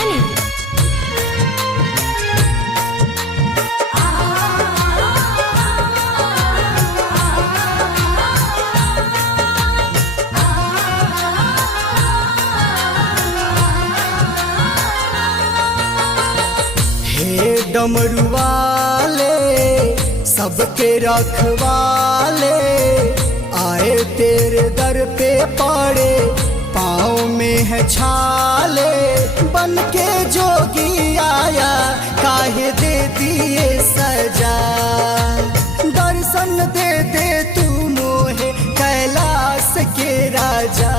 Wataani. हे डमरू वाले सबके रखवाले, आए तेरे दर पे पड़े पाँव में है छाले। बन के जोगी आया काहे दे दिए सजा, दर्शन दे दे तू मोहे कैलाश के राजा।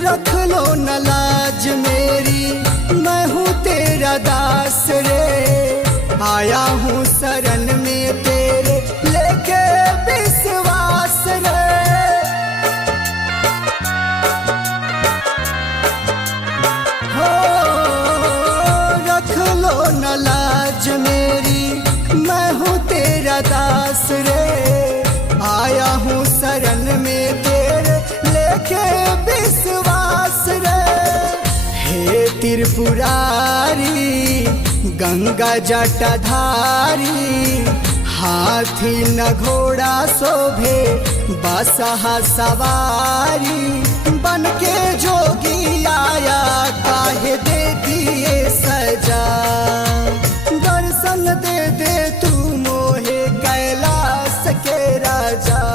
रख लो न लाज मेरी, मैं हूँ तेरा दास रे। आया हूँ शरण में तेरे लेके विश्वास रे। हो रख लो न लाज मेरी, मैं हूँ तेरा दास रे। आया हूँ शरण में तेरे लेके विश्वास रे। हे त्रिपुरारी गंगा जटाधारी, हाथी न घोड़ा शोभे बसहा सवारी। बन के जोगी आया काहे दे दिए सजा, दर्शन दे दे तू मोहे कैलाश के राजा।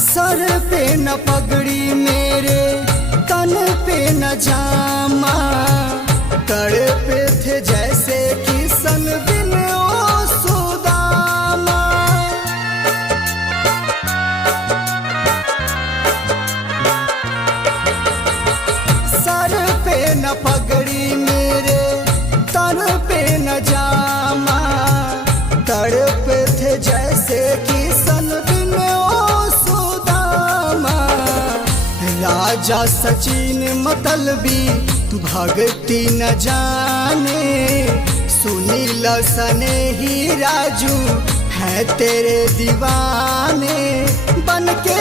सर पे न पगड़ी मेरे, तन पे न जामा, तड़पे थे जैसे किशन बिन ओ सुदामा। सर पे न पगड़ी मेरे, तन पे न जामा, तड़पे थे जैसे किशन बिन ओ सुदामा। राजा सचिन मतलबी भक्ति न जाने, सुनील सने ही राजू है तेरे दीवाने। बन के